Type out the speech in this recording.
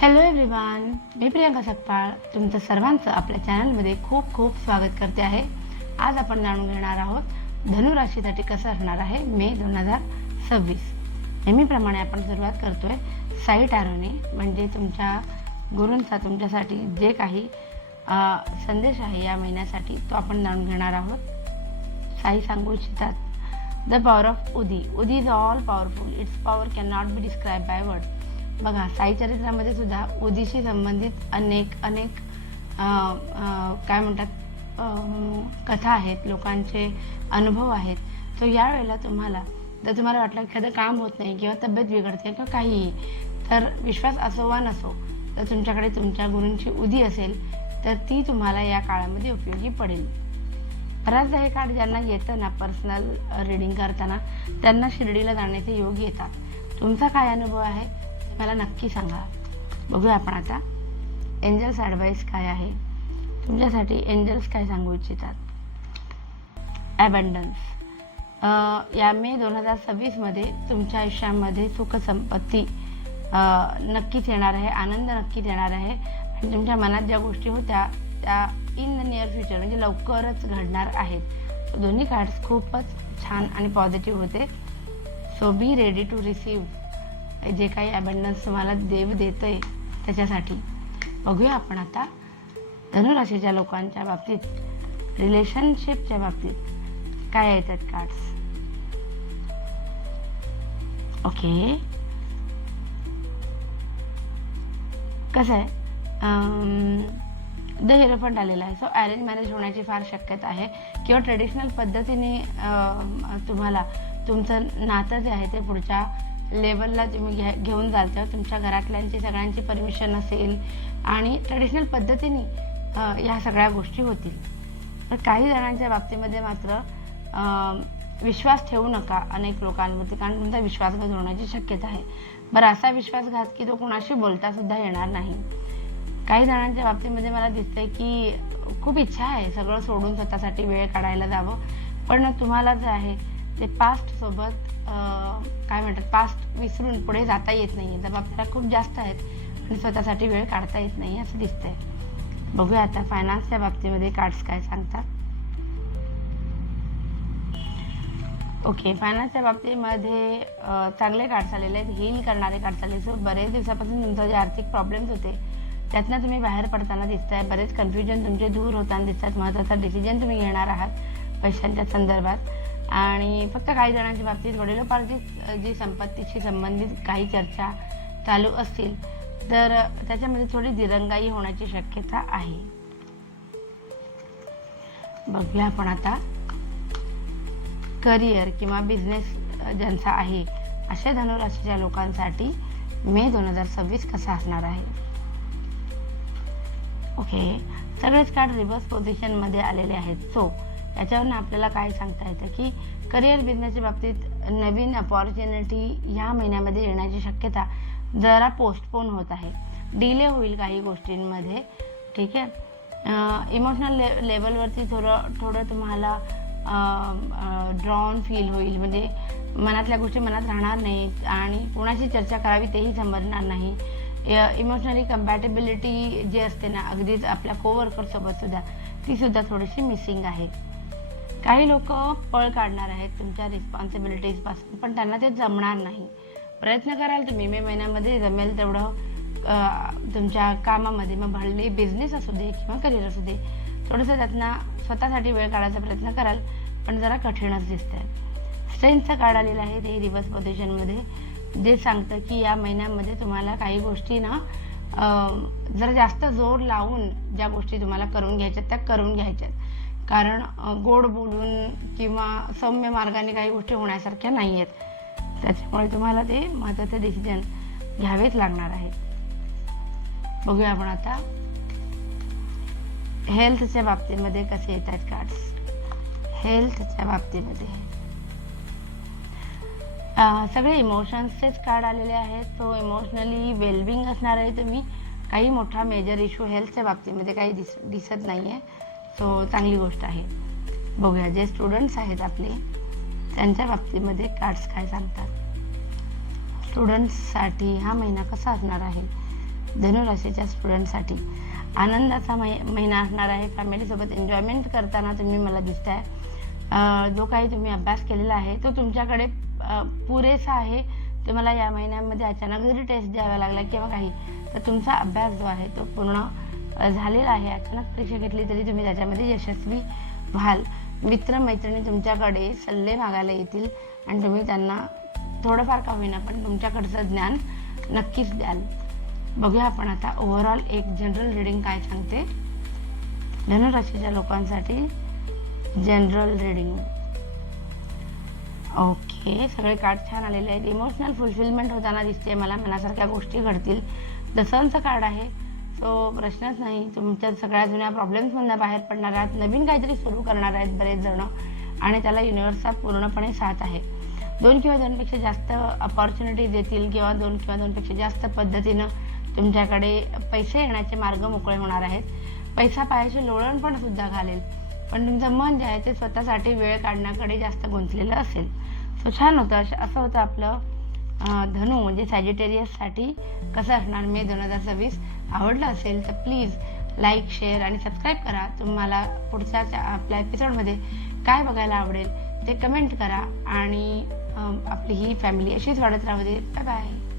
Hello everyone, मी प्रियंका सकपाळ तुमचं सर्वांचं आपल्या चॅनलमध्ये खूप खूप स्वागत करते आहे. आज आपण जाणून घेणार आहोत धनु राशीसाठी कसं असणार आहे मे 2026. नेहमीप्रमाणे आपण सुरुवात करतोय साई टॅरोने, म्हणजे तुमच्या गुरूंचा तुमच्यासाठी जे काही संदेश आहे या महिन्यासाठी तो आपण जाणून घेणार आहोत. साई सांगू इच्छितात, द पॉवर ऑफ उदी. उदी is all powerful. It's power can not be describe by word. बघा, साई चरित्रामध्ये सुद्धा उदीशी संबंधित अनेक काय म्हणतात कथा आहेत, लोकांचे अनुभव आहेत. तो यावेळेला तुम्हाला वाटलं एखादं काम होत नाही किंवा तब्येत बिघडते किंवा काहीही, तर विश्वास असो वा नसो, तर तुमच्याकडे तुमच्या गुरूंची उदी असेल तर ती तुम्हाला या काळामध्ये उपयोगी पडेल. बऱ्याचदा हे कार्ड ज्यांना येतं ना पर्सनल रिडिंग करताना, त्यांना शिर्डीला जाण्याचे योग येतात. तुमचा काय अनुभव आहे मला नक्की सांगा. बघूया आपण आता एंजल्स ॲडवाईस काय आहे तुमच्यासाठी. एंजल्स काय सांगू इच्छितात. ॲबंडन्स. या मे 2026मध्ये तुमच्या आयुष्यामध्ये सुख संपत्ती नक्कीच येणार आहे, आनंद नक्कीच येणार आहे. आणि तुमच्या मनात ज्या गोष्टी होत्या त्या इन द नियर फ्युचर म्हणजे लवकरच घडणार आहेत. दोन्ही कार्ड्स खूपच छान आणि पॉझिटिव्ह होते. So be ready to receive जे काही अबंडन्स तुम्हाला देव देतोय त्याच्यासाठी. बघूया आपण आता धनुराशीच्या लोकांच्या बाबतीत, रिलेशनशिपच्या बाबतीत काय येतात कार्ड्स. ओके, कसं आहे, द हिरोफंट आलेला आहे. सो अरेंज मॅरेज होण्याची फार शक्यता आहे किंवा ट्रेडिशनल पद्धतीने तुम्हाला तुमचं नातं जे आहे ते पुढच्या लेवलला तुम्ही घेऊन जाल तेव्हा तुमच्या घरातल्यांची सगळ्यांची परमिशन असेल आणि ट्रेडिशनल पद्धतीने ह्या सगळ्या गोष्टी होतील. तर काही जणांच्या बाबतीमध्ये मात्र विश्वास ठेवू नका अनेक लोकांवरती, कारण तुमचा विश्वासघात होण्याची शक्यता आहे. बरं, असा विश्वासघात की तो कोणाशी बोलता सुद्धा येणार नाही. काही जणांच्या बाबतीमध्ये मला दिसतंय की खूप इच्छा आहे सगळं सोडून स्वतःसाठी वेळ काढायला जावं, पण तुम्हाला जे आहे ते पास्टसोबत काय म्हणतात, पास्ट विसरून पुढे जाता येत नाही. जबाबदाऱ्या खूप जास्त आहेत आणि स्वतःसाठी वेळ काढता येत नाही असं दिसतंय. बघूया आता फायनान्सच्या बाबतीमध्ये कार्ड्स काय सांगतात. ओके, फायनान्सच्या बाबतीमध्ये चांगले कार्ड्स आलेले आहेत, हील करणारे कार्ड्स आले. सो बरेच दिवसापासून तुमचे जे आर्थिक प्रॉब्लेम्स होते त्यातनं तुम्ही बाहेर पडताना दिसताय. बरेच कन्फ्युजन तुमचे दूर होताना दिसतात. महत्त्वाचा डिसिजन तुम्ही घेणार आहात पैशांच्या संदर्भात. आणि फक्त काही जणांच्या बाबतीत वडिलोपार्जित जी संपत्तीशी संबंधित काही चर्चा चालू असतील तर त्याच्यामध्ये थोडी दिरंगाई होण्याची शक्यता आहे. बघूया आपण आता करिअर किंवा बिझनेस ज्यांचा आहे अशा धनुराशीच्या लोकांसाठी मे 2026 कसा असणार आहे. ओके, सगळेच कार्ड रिव्हर्स पोझिशनमध्ये आलेले आहेत. सो याच्यावरून आपल्याला काय सांगता येतं की करिअर बिझनेसच्या बाबतीत नवीन अपॉर्च्युनिटी ह्या महिन्यामध्ये येण्याची शक्यता जरा पोस्टपोन होत आहे, डिले होईल काही गोष्टींमध्ये. ठीक आहे, इमोशनल लेवलवरती थोडं तुम्हाला ड्रॉन फील होईल, म्हणजे मनातल्या गोष्टी मनात राहणार नाहीत आणि कोणाशी चर्चा करावी तेही समजणार नाही. इमोशनली कम्पॅटेबिलिटी जी असते ना, अगदीच आपल्या कोवर्करसोबत सुद्धा, ती सुद्धा थोडीशी मिसिंग आहे. काही लोक पळ काढणार आहेत तुमच्या रिस्पॉन्सिबिलिटीजपासून, पण त्यांना ते जमणार नाही. प्रयत्न कराल तुम्ही मे महिन्यामध्ये जमेल तेवढं तुमच्या कामामध्ये, मग भले बिझनेस असू दे किंवा करिअर असू दे, थोडंसं त्यातनं स्वतःसाठी वेळ काढायचा प्रयत्न कराल, पण जरा कठीणच दिसतंय. स्ट्रेंथचं कार्ड आलेलं आहे ते रिव्हर्स पोझिशनमध्ये, जे सांगतं की या महिन्यामध्ये तुम्हाला काही गोष्टी ना जरा जास्त जोर लावून ज्या गोष्टी तुम्हाला करून घ्यायच्यात त्या करून घ्यायच्यात. कारण गोड बोलून किंवा सौम्य मार्गाने काही गोष्टी होण्यासारख्या नाही आहेत. त्याच्यामुळे तुम्हाला ते महत्त्वाचे डिसिजन घ्यावेच लागणार आहेत. बघूया आपण आता हेल्थच्या बाबतीमध्ये कसे येत आहेत कार्ड्स. हेल्थच्या बाबतीमध्ये सगळे इमोशन्सचेच कार्ड आलेले आहेत. तो इमोशनली वेलबिंग असणार आहे तुम्ही. काही मोठा मेजर इश्यू हेल्थच्या बाबतीमध्ये काही दिसत नाही आहे. सो चांगली गोष्ट आहे. बघूया जे स्टुडंट्स आहेत आपले त्यांच्या बाबतीमध्ये कार्ड्स काय सांगतात. स्टुडंट्ससाठी हा महिना कसा असणार आहे. धनुराशीच्या स्टुडंटसाठी आनंदाचा महिना असणार आहे. फॅमिलीसोबत एन्जॉयमेंट करताना तुम्ही मला दिसताय. जो काही तुम्ही अभ्यास केलेला आहे तो तुमच्याकडे पुरेसा आहे. तुम्हाला या महिन्यामध्ये अचानक जरी टेस्ट द्यावा लागला किंवा काही, तर तुमचा अभ्यास जो आहे तो पूर्ण झालेला आहे. अचानक परीक्षा घेतली तरी तुम्ही त्याच्यामध्ये यशस्वी व्हाल. मित्रमैत्रिणी तुमच्याकडे सल्ले मागायला येतील आणि तुम्ही त्यांना थोडंफार का होईना पण तुमच्याकडचं ज्ञान नक्कीच द्याल. बघूया आपण आता ओव्हरऑल एक जनरल रीडिंग काय सांगते धनुराशीच्या लोकांसाठी. General reading. ओके, सगळे कार्ड छान आलेले आहेत. इमोशनल फुलफिलमेंट होताना दिसते मला, मनासारख्या गोष्टी घडतील. द सनचं कार्ड आहे. सो प्रश्नच नाही, तुमच्या सगळ्या जुन्या प्रॉब्लेम्समधून बाहेर पडणार आहात. नवीन काहीतरी सुरू करणार आहेत बरेच जण आणि त्याला युनिव्हर्सचा पूर्णपणे साथ आहे. 2 किंवा 2पेक्षा जास्त अपॉर्च्युनिटी देतील किंवा 2 किंवा 2पेक्षा जास्त पद्धतीनं तुमच्याकडे पैसे येण्याचे मार्ग मोकळे होणार आहेत. पैसा पायाचे लोळण पण सुद्धा घालेल, पण तुमचं मन जे आहे ते स्वतःसाठी वेळ काढण्याकडे जास्त गुंतलेलं असेल. सो छान होतं. असं होतं आपलं धनु म्हणजे सॅजिटेरियससाठी कसं असणार मे 2026. आवडलं असेल तर प्लीज लाईक, शेअर आणि सबस्क्राईब करा. तुम्हाला पुढच्या आपल्या एपिसोडमध्ये काय बघायला आवडेल ते कमेंट करा आणि आपली ही फॅमिली अशीच वाढत राहू दे. Bye bye.